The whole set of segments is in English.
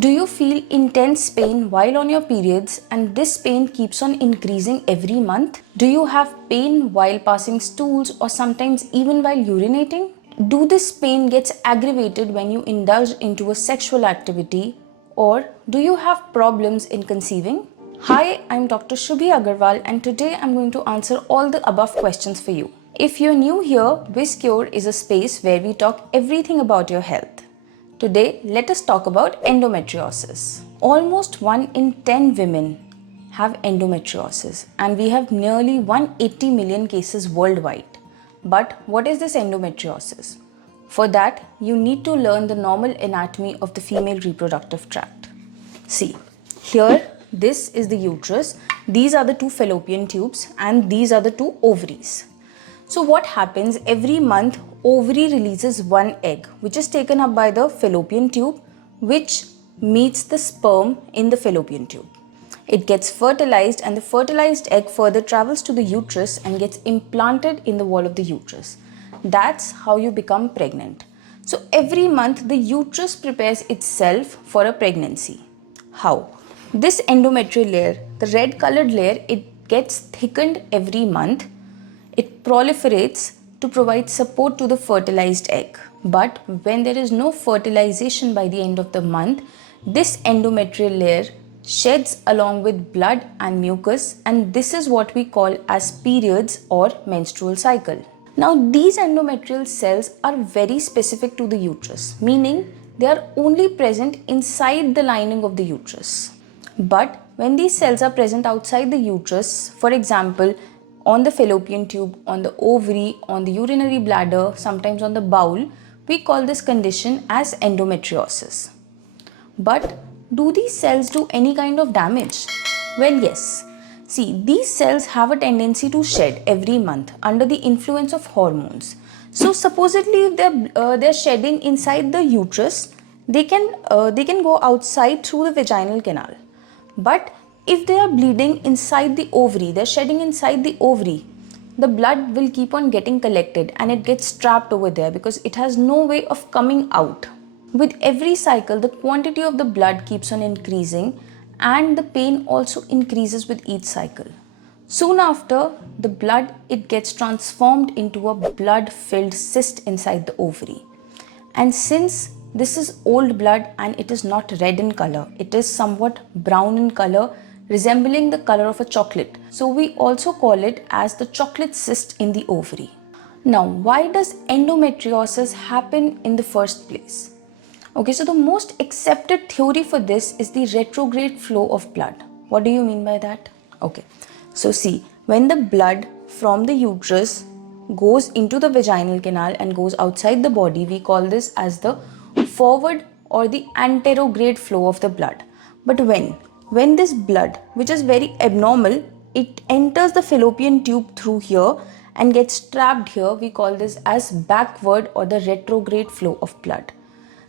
Do you feel intense pain while on your periods and this pain keeps on increasing every month? Do you have pain while passing stools or sometimes even while urinating? Do this pain gets aggravated when you indulge into a sexual activity, or do you have problems in conceiving? Hi, I'm Dr. Shubhiaggarwal and today I'm going to answer all the above questions for you. If you're new here, Whizzcure is a space where we talk everything about your health. Today, let us talk about endometriosis. Almost 1 in 10 women have endometriosis and we have nearly 180 million cases worldwide. But what is this endometriosis? For that, you need to learn the normal anatomy of the female reproductive tract. See, here this is the uterus, these are the two fallopian tubes and these are the two ovaries. So what happens every month, ovary releases one egg which is taken up by the fallopian tube which meets the sperm in the fallopian tube. It gets fertilized and the fertilized egg further travels to the uterus and gets implanted in the wall of the uterus. That's how you become pregnant. So every month the uterus prepares itself for a pregnancy. How? This endometrial layer, the red colored layer, it gets thickened every month. It proliferates to provide support to the fertilized egg. But when there is no fertilization by the end of the month, this endometrial layer sheds along with blood and mucus, and this is what we call as periods or menstrual cycle. Now these endometrial cells are very specific to the uterus, meaning they are only present inside the lining of the uterus. But when these cells are present outside the uterus, for example, on the fallopian tube, on the ovary, on the urinary bladder, sometimes on the bowel, we call this condition as endometriosis. But do these cells do any kind of damage? Well, yes. See, these cells have a tendency to shed every month under the influence of hormones. So supposedly if they're shedding inside the uterus, they can go outside through the vaginal canal. But if they are bleeding inside the ovary, they're shedding inside the ovary, the blood will keep on getting collected and it gets trapped over there because it has no way of coming out. With every cycle, the quantity of the blood keeps on increasing and the pain also increases with each cycle. Soon after, the blood, it gets transformed into a blood-filled cyst inside the ovary. And since this is old blood and it is not red in color, it is somewhat brown in color, resembling the color of a chocolate. So we also call it as the chocolate cyst in the ovary. Now, why does endometriosis happen in the first place? Okay, so the most accepted theory for this is the retrograde flow of blood. What do you mean by that? Okay, so see, when the blood from the uterus goes into the vaginal canal and goes outside the body, we call this as the forward or the anterograde flow of the blood. But when this blood, which is very abnormal, it enters the fallopian tube through here and gets trapped here, we call this as backward or the retrograde flow of blood.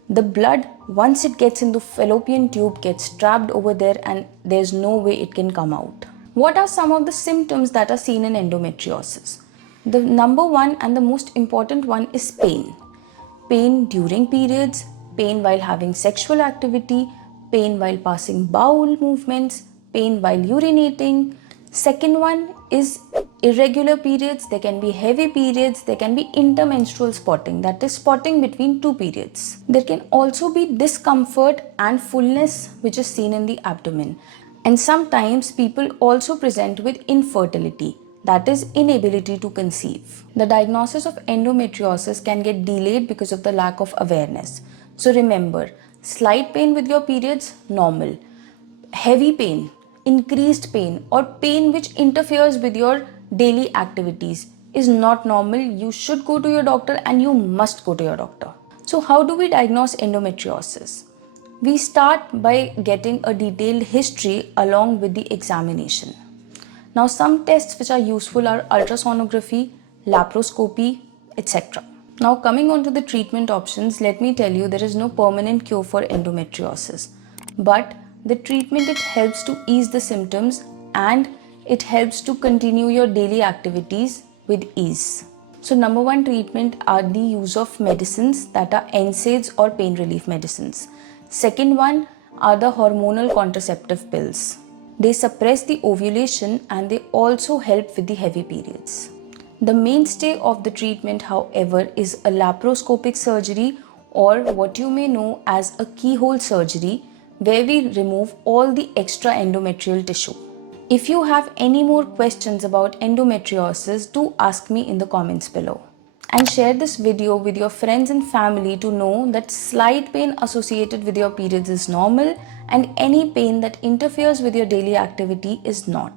The blood, once it gets into fallopian tube, gets trapped over there and there's no way it can come out. What are some of the symptoms that are seen in endometriosis? The number one and the most important one is pain. Pain during periods, pain while having sexual activity, pain while passing bowel movements, pain while urinating. Second one is irregular periods. There can be heavy periods, there can be intermenstrual spotting, that is spotting between two periods. There can also be discomfort and fullness which is seen in the abdomen. And sometimes people also present with infertility, that is inability to conceive. The diagnosis of endometriosis can get delayed because of the lack of awareness. So remember, slight pain with your periods, normal. Heavy pain, increased pain or pain which interferes with your daily activities is not normal. You should go to your doctor and you must go to your doctor. So how do we diagnose endometriosis? We start by getting a detailed history along with the examination. Now some tests which are useful are ultrasonography, laparoscopy, etc. Now coming on to the treatment options, let me tell you there is no permanent cure for endometriosis. But the treatment, it helps to ease the symptoms and it helps to continue your daily activities with ease. So number one treatment are the use of medicines that are NSAIDs or pain relief medicines. Second one are the hormonal contraceptive pills. They suppress the ovulation and they also help with the heavy periods. The mainstay of the treatment, however, is a laparoscopic surgery, or what you may know as a keyhole surgery, where we remove all the extra endometrial tissue. If you have any more questions about endometriosis, do ask me in the comments below. And share this video with your friends and family to know that slight pain associated with your periods is normal and any pain that interferes with your daily activity is not.